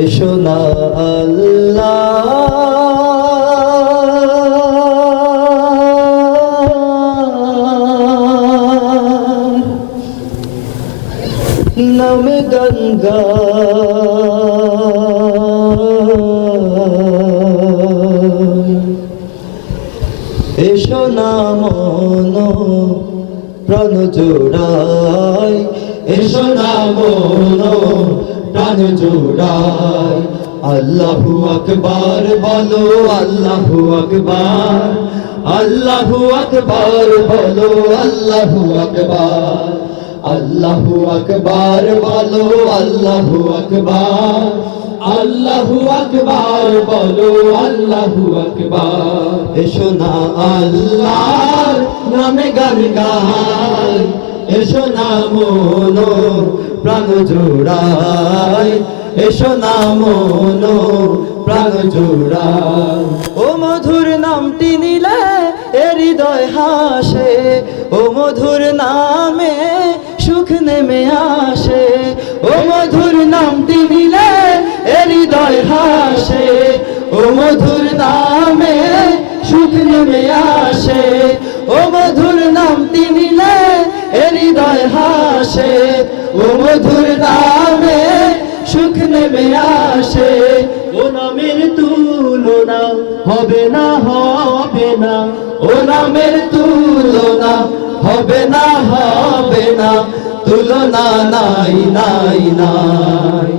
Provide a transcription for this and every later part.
এসো না আল্লাহ। নামে গঙ্গা। এসো না মন প্রাণ জোড়াই এসো না মন প্রাণ জোড়াই আল্লাহু আকবার বলো, আল্লাহু আকবার। আল্লাহু আকবার বলো, আল্লাহু আকবার। আল্লাহু আকবার বলো, আল্লাহু আকবার। আল্লাহু আকবার বলো, আল্লাহু আকবার। এসো না আল্লাহর নামে গান গাই এসো না মনো প্রাণ জোড়াই এসো না মনো প্রাণ জোড়াই ও মধুর নামটি নিলে এ হৃদয় হাসে। ও মধুর নামে সুখ নেমে আসে। ও মধুর নামটি নিলে এ হৃদয় হাসে। ও মধুর নামে সুখ নেমে আসে। ও মধুর নামটি নিলে হৃদয় হাসে, ও মধুর নামে সুখ নেমে আসে ও নামের তুলনা হবে না হবে না। ও নামের তুলনা হবে না হবে না। তুলনা নাই নাই নাই।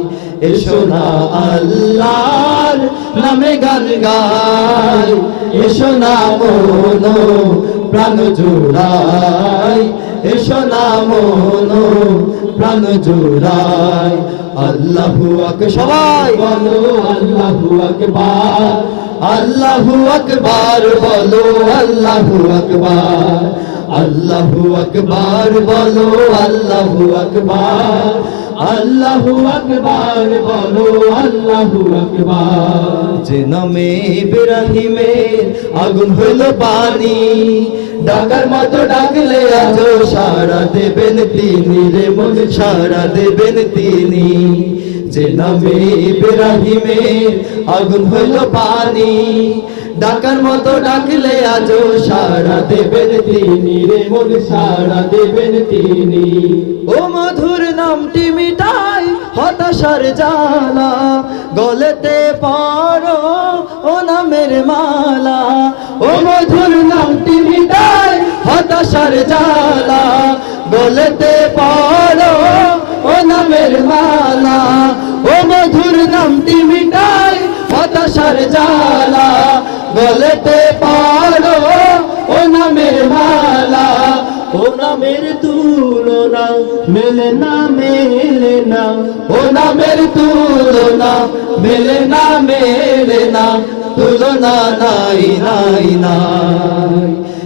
এসো না আল্লাহর নামে গান গাই। এসো না মন প্রাণ জোড়াই। এসো না মন প্রাণ জোড়াই আল্লাহু আক সবাই। বলো আল্লাহু আকবার। আল্লাহু আকবার বলো আল্লাহু আকবার। আল্লাহু আকবার বলো আল্লাহু আকবার। আল্লাহু আকবার বলো আল্লাহু আকবার। যে নামে ইব্রাহিমের আগুন হইল পানি ডাকার মতো ডাকলে আজ সারা দেবেন তিনি রে মন সারা দেবেন তিনি। যে নামে ইব্রাহিমের আগুন হইল পানি, ডাকার মতো ডাকলে আজ সারা দেবেন তিনি রে মন সারা দেবেন তিনি। ও মধুর নামটি মিটাই হতাশার জ্বালা, গলেতে পারো ও নামের মালা। ও মধুর নামটি জ্বালা গলেতে পারো, ও নামের মালা, ও মধুর নামটি মিটাই হতাশার জ্বালা। গলেতে পারো, ও নামের মালা, ও নামের তুলনা, মেলে না মেলে না। ও নামের তুলনা, মেলে না মেলে না, তুলনা নাই নাই নাই।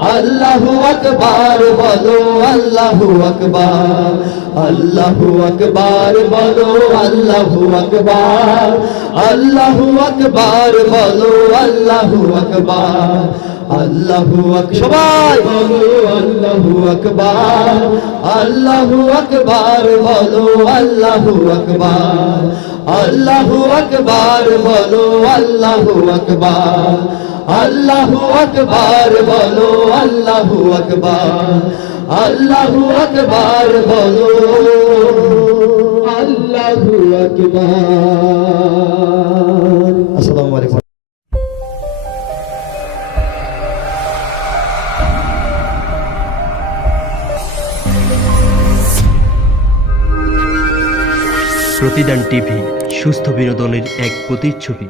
আল্লাহু আকবার বলো আল্লাহু আকবার আল্লাহু আকবার বলো আল্লাহু আকবার আল্লাহু আকবার বলো আল্লাহু আকবার আল্লাহু সবাই! বলো আল্লাহু আকবার আল্লাহু আকবার বলো আল্লাহু আকবার আল্লাহু আকবার বলো আল্লাহু আকবার আল্লাহু আকবার বলো আল্লাহু আকবার আল্লাহু আকবার বলো। আল্লাহু আকবার। আসসালামু আলাইকুম। প্রতিদান টিভি সুস্থ বিনোদনের এক প্রতিচ্ছবি।